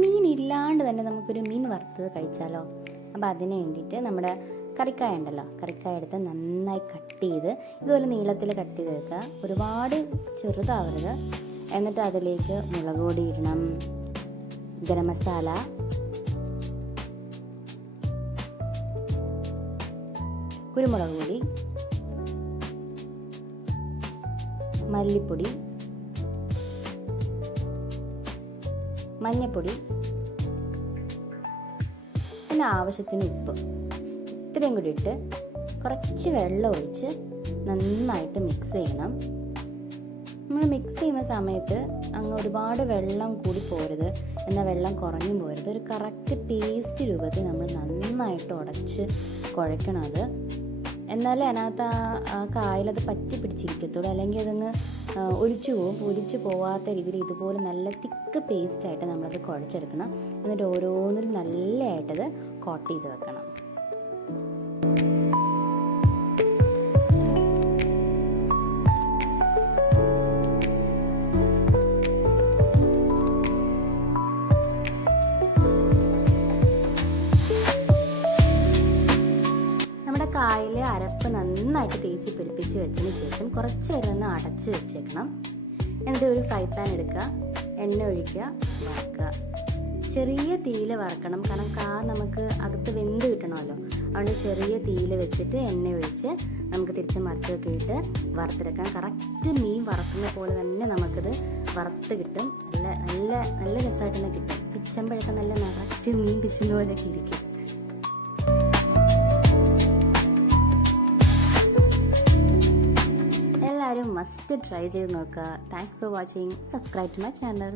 മീൻ ഇല്ലാണ്ട് തന്നെ നമുക്കൊരു മീൻ വറുത്തത് കഴിച്ചാലോ? അപ്പോൾ അതിന് വേണ്ടിയിട്ട് നമ്മുടെ കറിക്കായ ഉണ്ടല്ലോ, കറിക്കായ എടുത്ത് നന്നായി കട്ട് ചെയ്ത് ഇതുപോലെ നീളത്തിൽ കട്ട് ചെയ്ത് വെക്കുക. ഒരുപാട് ചെറുതാവരുത്. എന്നിട്ട് അതിലേക്ക് മുളക് പൊടി ഇടണം, ഗരം മസാല, കുരുമുളക് പൊടി, മല്ലിപ്പൊടി, മഞ്ഞൾപ്പൊടി, പിന്നെ ആവശ്യത്തിന് ഉപ്പ്, ഇത്രയും കൂടി ഇട്ട് കുറച്ച് വെള്ളം ഒഴിച്ച് നന്നായിട്ട് മിക്സ് ചെയ്യണം. നമ്മൾ മിക്സ് ചെയ്യുന്ന സമയത്ത് അങ്ങ് ഒരുപാട് വെള്ളം കൂടി പോരുത്, എന്നാൽ വെള്ളം കുറഞ്ഞും പോരുത്. ഒരു കറക്റ്റ് പേസ്റ്റ് രൂപത്തിൽ നമ്മൾ നന്നായിട്ട് ഉടച്ച് കുഴക്കണം. അത് എന്നാലേ അതിനകത്ത് ആ കായലത് പറ്റി പിടിച്ചിരിക്കത്തുള്ളൂ, അല്ലെങ്കിൽ അതങ്ങ് ഒലിച്ചു പോവും. ഒലിച്ചു പോവാത്ത രീതിയിൽ ഇതുപോലെ നല്ല തിക്ക് പേസ്റ്റായിട്ട് നമ്മളത് കുഴച്ചെടുക്കണം. എന്നിട്ട് ഓരോന്നിലും നല്ലതായിട്ടത് കോട്ട് ചെയ്ത് വെക്കണം. കായൽ അരപ്പ് നന്നായിട്ട് തേച്ച് പിടിപ്പിച്ച് വെച്ചതിന് ശേഷം കുറച്ച് നേരം ഒന്ന് അടച്ച് വെച്ചേക്കണം. എന്നിട്ട് ഒരു ഫ്രൈ പാൻ എടുക്കുക, എണ്ണ ഒഴിക്കുക, വറുക്കുക. ചെറിയ തീയിൽ വറക്കണം, കാരണം നമുക്ക് അകത്ത് വെന്ത് കിട്ടണമല്ലോ. അതുകൊണ്ട് ചെറിയ തീയിൽ വെച്ചിട്ട് എണ്ണ ഒഴിച്ച് നമുക്ക് തിരിച്ച് മറിച്ചൊക്കെ ഇട്ട് വറുത്തെടുക്കാം. കറക്റ്റ് മീൻ വറക്കുന്ന പോലെ തന്നെ നമുക്കിത് വറുത്ത് കിട്ടും. നല്ല രസമായിട്ട് തന്നെ കിട്ടും. പിച്ചമ്പഴൊക്കെ നല്ല കറക്റ്റ് മീൻ പിച്ചുന്ന പോലെയൊക്കെ ഇരിക്കും. മസ്റ്റ് ട്രൈ ചെയ്ത് നോക്കുക. Thanks for watching. Subscribe to my channel.